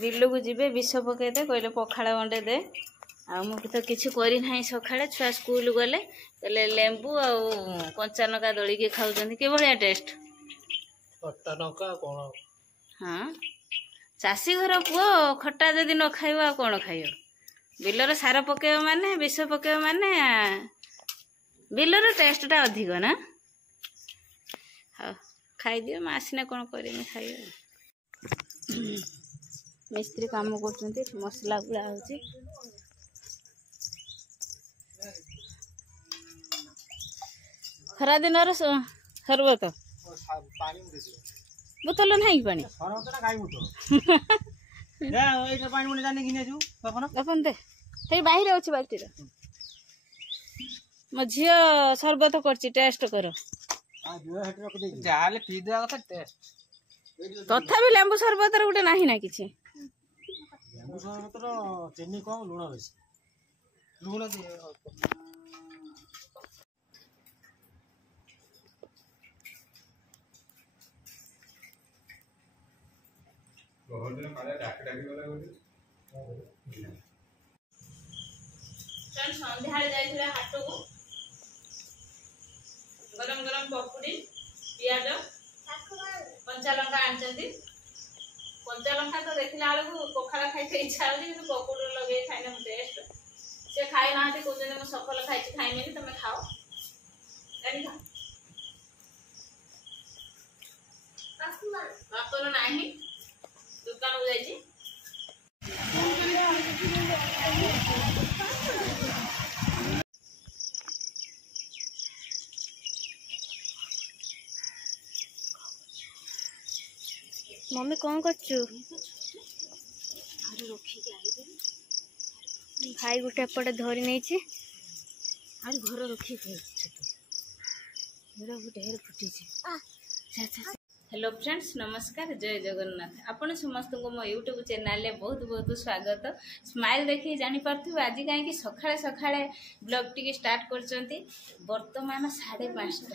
Bill को जीवे विष पकई दे कहले पखाड़ गंडे दे आ मुझे तो किसी करना सका छुआ स्कूल गले कहले लेंबू आ कंचा लंका दलिकी खाऊं कि भाया टेस्ट हाँ चाषी घर पुओ खटा जदि न खाइब आ कौन खाइब बिलर सार पकेब माने विष पकेब माने बिलर टेस्टा अधिक ना हाँ खाईदि आसने कौन करें खाइब मिस्त्री काम कर मसला गुड़ा हो खरा दिन सरबत बोतल नहीं पानी देखन दे बाहर अच्छे बाल्टी मो झी सरबत कर टेस्ट कर तथापि लेंबू सरबत गोटे ना ना कि चीनी कम लुण बेसी लुण संध्या जाइए हाट को गरम गरम पकुड़ी पियाज कंचा लंका आनी कंचा लंका तो देखला बेलू पखाड़ खाई इच्छा हो पकुड़ी लगे खाने टेस्ट से खाई ना कहते सफल खाई खाइमें तुम खाओ बापर ना दुकान को जाइए मम्मी कौन कर भाई गोटे एपटे धरी नहीं घर रखी ढेर फुटी हेलो फ्रेंड्स नमस्कार जय जगन्नाथ आपण समस्त को मो यूट्यूब चैनल बहुत बहुत स्वागत स्माइल देखिए जानीपे आज कहीं सकाଳେ सकाଳେ ब्लॉग टी स्टार्ट कर बर्तमान 5:30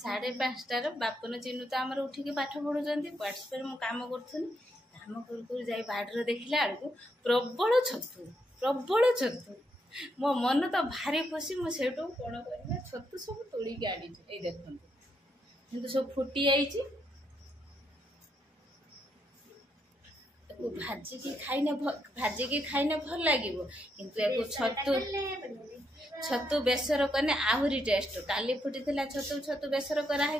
5:30 बापन चिन्हू तो आमर उठिक पाठ पढ़ुंट व्हाट्सएप में कम करूँ काम कर बाड़र देखला बेलू प्रबल छतु मो मन तो भारी खुशी मुझे कौन कर छतु सब तोड़िकी आनी देखते किंतु सब फुटी जाइए भाजिकी खाइने भल लगे किंतु छतु बेसर कने आहरी टेस्ट काली फुटी छतु बेसर कराई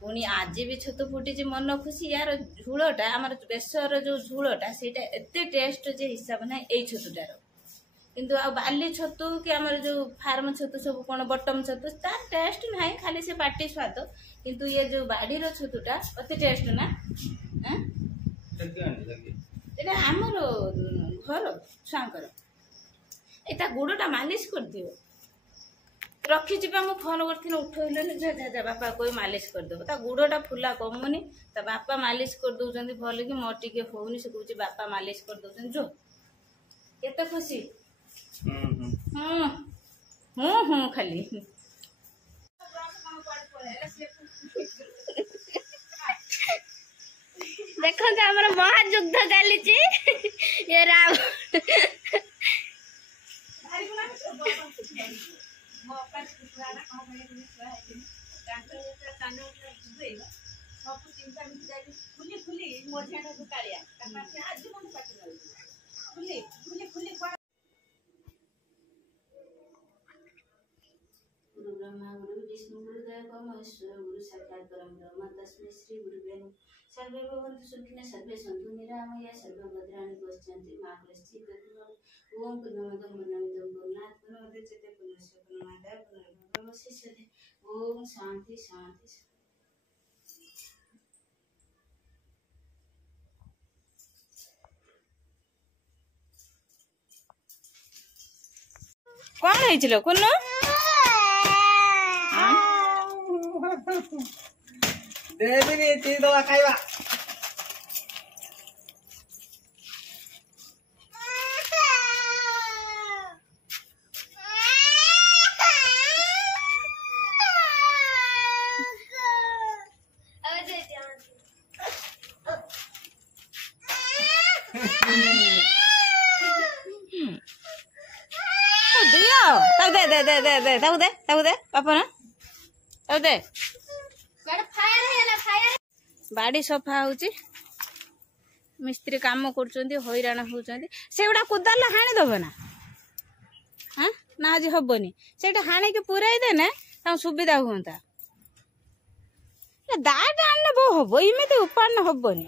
पुणी आज भी छतु फुटी मन खुशी यार झोलटा आम बेसर जो झोलटा से एते टेस्ट जे हिसाब ना यही छतुटार किंतु आ बाली छतु कि आम जो फार्म छतु सब कौन बटम छतु तार टेस्ट ना खाली से पाटी स्वाद किंतु ये जो बाड़ीर छतुटा अति टेस्ट ना आमर घर छुआर एटा गोड़टा मालिश कर दियो रखी मु फोन कर उठेल जा बापा कोई मालिश करदेव ता गोड़टा फुला कमुनी ता बापा मालिश कर दौरान भल कि मोर टिके होनी से कह बापा मालिश कर दौरान जो केते खुशी खाली देखो हमर महायुद्ध चली ये राम गुरु ब्रह्मा गुरु विष्णु गुरु देव महेश्वर गुरु साक्षात् परम ब्रह्म तस्मै श्री गुरुवे नमः सर्वे भवन्तु सुखिनः सर्वे सन्तु निरामया सर्वे भद्राणि पश्यन्ति मा कश्चित् दुःखं ओम पूर्णमदं पूर्णमिदं पूर्णात् पूर्णमुदच्यते पूर्णस्य पूर्णमादाय पूर्णमेवावशिष्यते ओम शांति शांति। कौन है कुन देवी ती दवा खाइबा दियो ताऊ दे दे दे दे दे ताऊ दे पापा ना ताऊ दे बाड़ी सफा होची मिस्त्री काम कर हैरान होती से गुड़ा कोदाल हाणी दब ना हाँ ना आज हेनी से हाणी के पूराई देने सुविधा हुंता दाटा आने बो हम इमती उपाड़ हेनी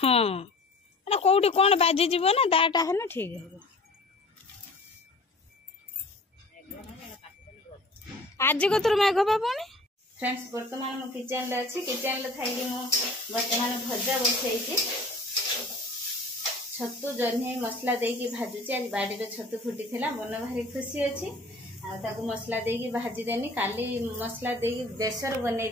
हाँ कौटी कौन बाजिज ना दाटा है ठीक है आज कतर मेघ पुणी फ्रेंड्स बर्तमान मो किचन अच्छी किचन थी बर्तमान भजा बसई छतु जह्नी मसला देकी भाजुची आज बाड़ी छतु फुटी थिला मन भारी खुशी अच्छी आगु मसला देकी भाजीदेनी काली मसला देकी बेसर बनई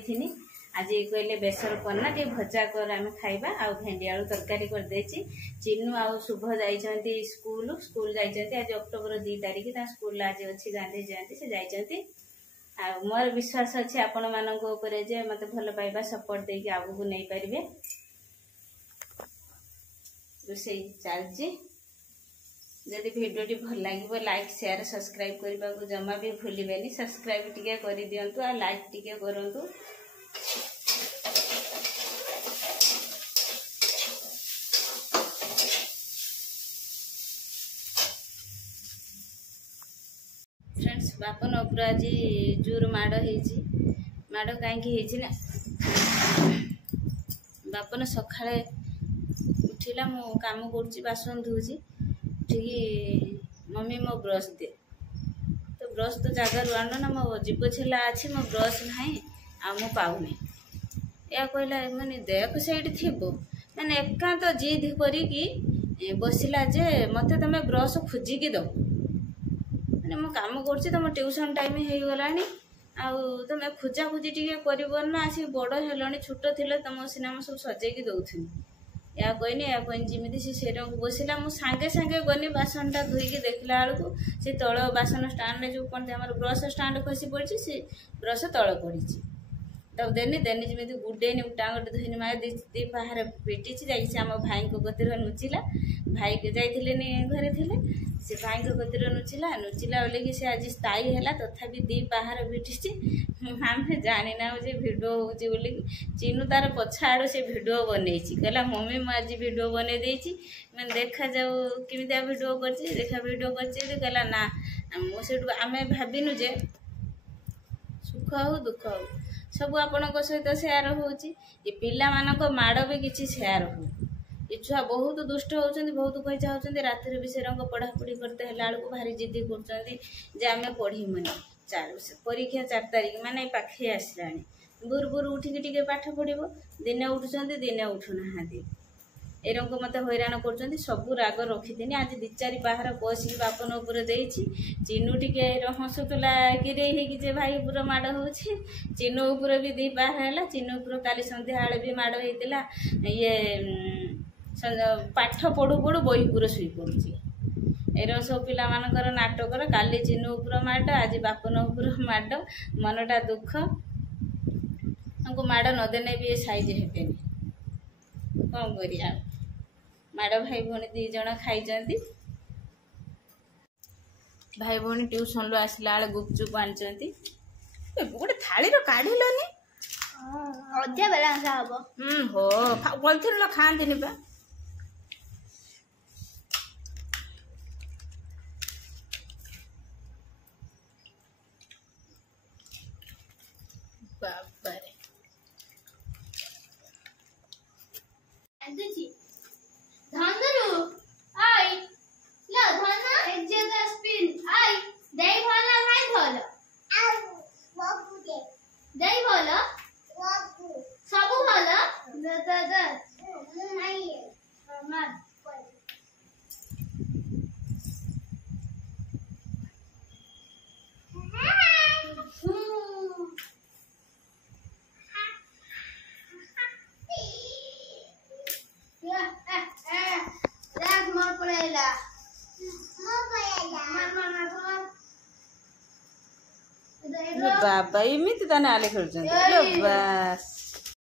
आज कहले बेसर करना टे भजा कर आम खाइबा आ भेंडी आलू तरकारी कर देची चिन्नू आ शुभ जाइछंती स्कूल स्कूल जाइछंती आज अक्टोबर 2 तारिख ता स्कूल आज अच्छी गांधी जयंती से जाइछंती आ मोर विश्वास अच्छे आपण मानक ऊपर जे मते भल पाइबा सपोर्ट देकी आगु नहीं पारिबे रोसई चलची जदि भिडियोटी भल लगे लाइक शेयर सब्सक्राइब करने को जमा भी भूलिबेनी सब्सक्राइब टिके कर दियंतु आ लाइक टिके करंतु फ्रेंड्स बापन उपर आज जोर माड़ माड़ कहीं ना बापन सकाଳେ उठिला मो काम कर बासन धोची ठीक मम्मी मो ब्रश दे तो ब्रश तो जगार आन ना मो जीव छेला अच्छी मो ब्रश ना आ मो पाऊनी या कहला मैंने देख सही थी मैंने एकांत जिद करी बसला जे मत तुम ब्रश खोजिकी दो मैंने मो काम कर तुम ट्यूशन टाइम हो गलानी तुम खोजा खोजी टी कर ना आस बड़ है छोट थी तुम सिनेमा सब सजेकी दौथी या कहनी जमी से बसला मुझे सांगे सांगे गनी बासनटा धोईकी देखला बेलू से तल बासन स्टाण्ड जो कौन आम ब्रश स्टाण्ड खसी पड़ी से ब्रश तल पड़ी तब देनी देनी जमी गुडेनी टांगटे धोनी मार दी पाहार पिटी जाइए आम भाई गतिर नुचिला भाई जाइए घरे थे से भाई गतिर नुचिला नुचिला बोले से आज स्थायी है तथापि दी पाहार पिटी आम जानी ना जे भिड हो चिन्नू तार पछाड़ से भिड बनई कहला मम्मी मुझे आज भिड बनई देती मैंने देखा जाऊ किमिया भिड कर देखा भिड कर ना मुझे आम भाविनु जे सुख हो दुख हो सब आपण सहित सेयार होची पिला मानक माड़ भी किसी सेयार हो ये छुआ बहुत दुष्ट होती बहुत पैसा होती रात भी से पढ़ापढ़ी करते है भारी जिद्दी कर आम पढ़ीमुनि परीक्षा 4 तारिख माने पाखे आसला बुर बुर उठिकी पाठ पढ़ो दिने उठुंट दिने उठुना एरक मत हैरान कर सबू राग रखी आज 2-4 बाहर बसिक बापन उपर चिन्नू टिके हसुला गिरे भाई उपर माड़ हो चिन्नू उपर भी 2 बाहर है चिन्नू उपर काली संध्या भी माड़ होता ये पाठ पढ़ू पढ़ू बही पूरा शुई पड़ी एरक सब पिला मानकर नाटकर काली चिन्नू उपर माड़ आज बापन उपर माड़ मनटा दुख हमको माड़ नदेने भी साइज हेनी कौन करिया माड़ भाई भौणी 2 जन खाई भाई भौणी ट्यूशन आसला बेले गुपचुप आनी गोटे थाली काढ़लनि अध्या बेला हम हो पॉलिथिन खाती बा बाबारे धनरू आई ला धना एक जगह स्पिन आई देई भला भाई भला बाबू देई भला बाबू सब भला द नहीं मार बाबा इमित ताने आले खेल बस